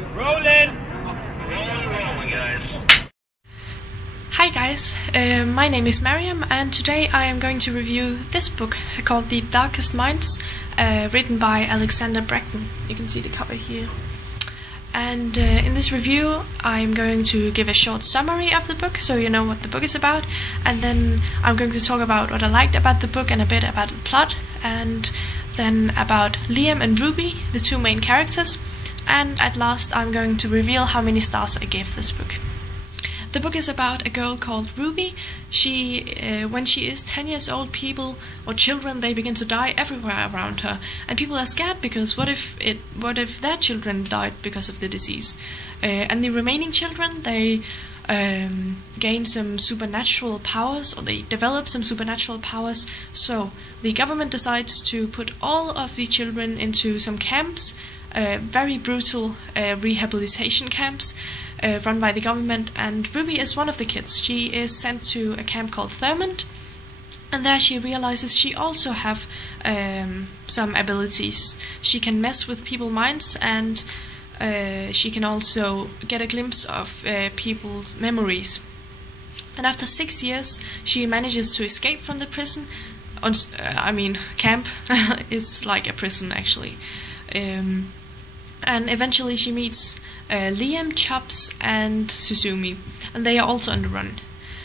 Rolling! Rolling, guys. Hi guys, my name is Mariam, and today I am going to review this book called The Darkest Minds, written by Alexandra Bracken. You can see the cover here. And in this review I'm going to give a short summary of the book so you know what the book is about, and then I'm going to talk about what I liked about the book and a bit about the plot, and then about Liam and Ruby, the two main characters, and at last I'm going to reveal how many stars I gave this book. The book is about a girl called Ruby. When she is 10 years old, people or children, they begin to die everywhere around her, and people are scared because what if their children died because of the disease? And the remaining children, they gain some supernatural powers, or they develop some supernatural powers. So the government decides to put all of the children into some camps, very brutal rehabilitation camps. Run by the government, and Ruby is one of the kids. She is sent to a camp called Thurmond, and there she realizes she also have some abilities. She can mess with people's minds, and she can also get a glimpse of people's memories. And after 6 years, she manages to escape from the prison. Camp. It's like a prison, actually. And eventually she meets Liam, Chops, and Suzumi, and they are also on the run.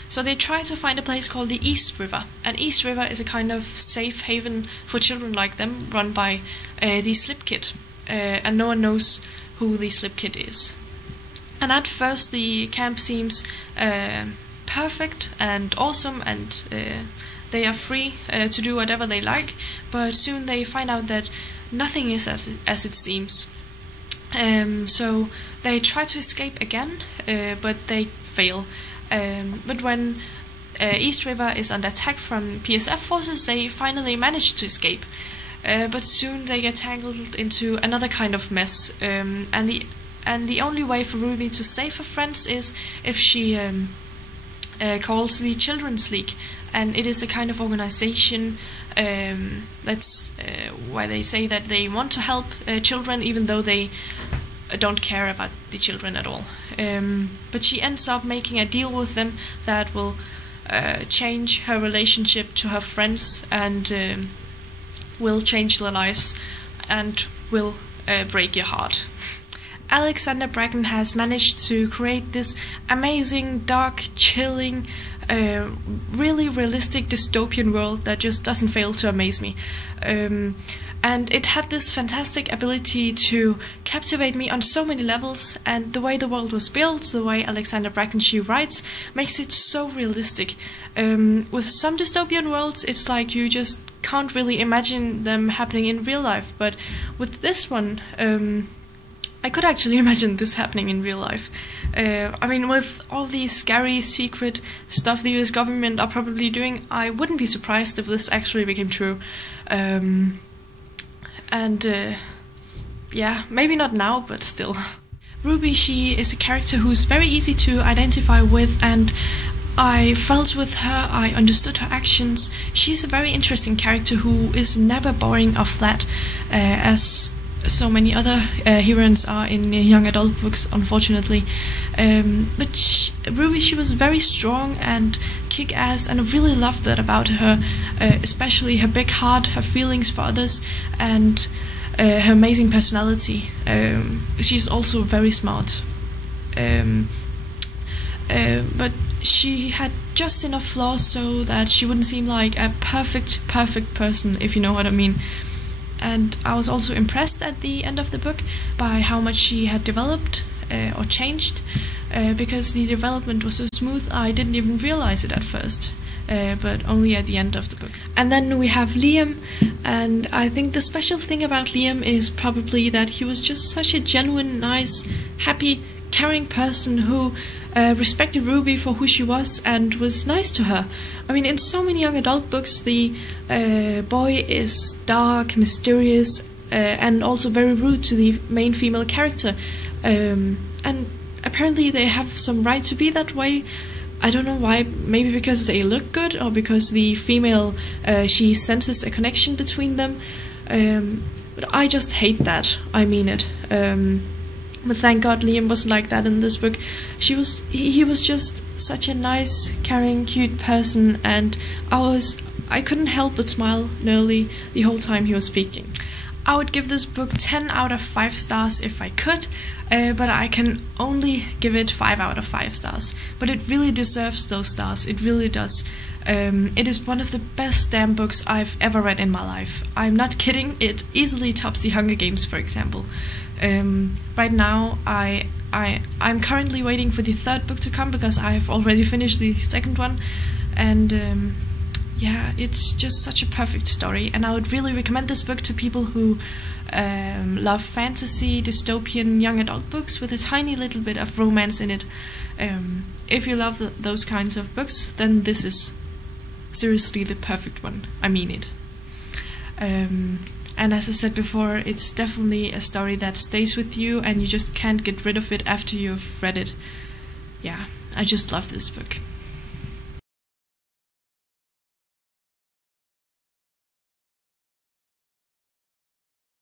So they try to find a place called the East River, and East River is a kind of safe haven for children like them, run by the Slip Kid, and no one knows who the Slip Kid is. And at first the camp seems perfect and awesome, and they are free to do whatever they like, but soon they find out that nothing is as it seems. So they try to escape again, but they fail. But when East River is under attack from PSF forces, they finally manage to escape. But soon they get tangled into another kind of mess. And the only way for Ruby to save her friends is if she calls the Children's League, and it is a kind of organization. That's why they say that they want to help children, even though they don't care about the children at all. But she ends up making a deal with them that will change her relationship to her friends, and will change their lives, and will break your heart. Alexandra Bracken has managed to create this amazing, dark, chilling, really realistic dystopian world that just doesn't fail to amaze me. And it had this fantastic ability to captivate me on so many levels, and the way the world was built, the way Alexandra Bracken she writes, makes it so realistic. With some dystopian worlds, it's like you just can't really imagine them happening in real life, but with this one, I could actually imagine this happening in real life. With all the scary secret stuff the US government are probably doing, I wouldn't be surprised if this actually became true. Yeah, maybe not now, but still. Ruby, she is a character who's very easy to identify with, and I felt with her, I understood her actions. She's a very interesting character who is never boring or flat, as so many other heroines are in young adult books, unfortunately. But Ruby, she was very strong and kick-ass, and I really loved that about her, especially her big heart, her feelings for others, and her amazing personality. She's also very smart. But she had just enough flaws so that she wouldn't seem like a perfect person, if you know what I mean. And I was also impressed at the end of the book by how much she had developed or changed, because the development was so smooth I didn't even realize it at first, but only at the end of the book. And then we have Liam, and I think the special thing about Liam is probably that he was just such a genuine, nice, happy, caring person who respected Ruby for who she was and was nice to her. In so many young adult books, the boy is dark, mysterious, and also very rude to the main female character. And apparently they have some right to be that way. I don't know why, maybe because they look good, or because the female, she senses a connection between them. But I just hate that, I mean it. But thank God Liam wasn't like that in this book. He was just such a nice, caring, cute person, and I couldn't help but smile nearly the whole time he was speaking. I would give this book 10 out of 5 stars if I could, but I can only give it 5 out of 5 stars. But it really deserves those stars, it really does. It is one of the best damn books I've ever read in my life. I'm not kidding, it easily tops The Hunger Games, for example. Right now, I'm currently waiting for the 3rd book to come, because I've already finished the 2nd one, and yeah, it's just such a perfect story, and I would really recommend this book to people who love fantasy, dystopian, young adult books with a tiny little bit of romance in it. If you love those kinds of books, then this is seriously the perfect one. I mean it. And as I said before, it's definitely a story that stays with you and you just can't get rid of it after you've read it. Yeah, I just love this book.